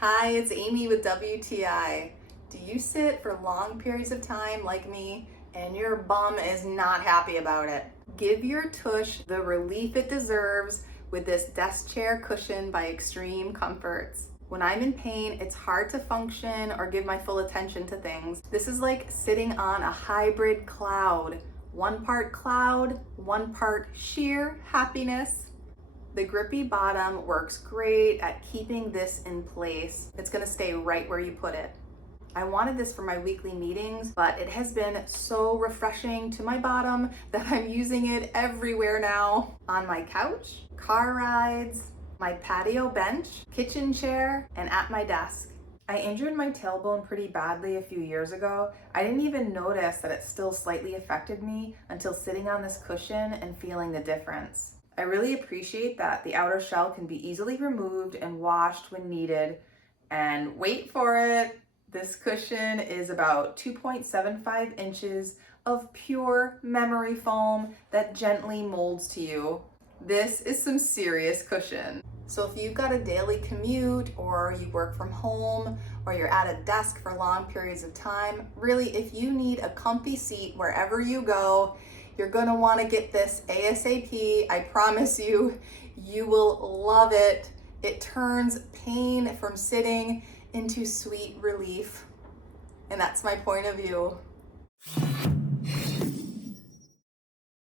Hi, it's Amy with WTI. Do you sit for long periods of time like me and your bum is not happy about it? Give your tush the relief it deserves with this desk chair cushion by Xtreme Comforts. When I'm in pain, it's hard to function or give my full attention to things. This is like sitting on a hybrid cloud. One part cloud, one part sheer happiness. The grippy bottom works great at keeping this in place. It's gonna stay right where you put it. I wanted this for my weekly meetings, but it has been so refreshing to my bottom that I'm using it everywhere now. On my couch, car rides, my patio bench, kitchen chair, and at my desk. I injured my tailbone pretty badly a few years ago. I didn't even notice that it still slightly affected me until sitting on this cushion and feeling the difference. I really appreciate that the outer shell can be easily removed and washed when needed. And wait for it, this cushion is about 2.75 inches of pure memory foam that gently molds to you. This is some serious cushion. So if you've got a daily commute or you work from home or you're at a desk for long periods of time, really if you need a comfy seat wherever you go, you're gonna wanna get this ASAP. I promise you, you will love it. It turns pain from sitting into sweet relief. And that's my point of view.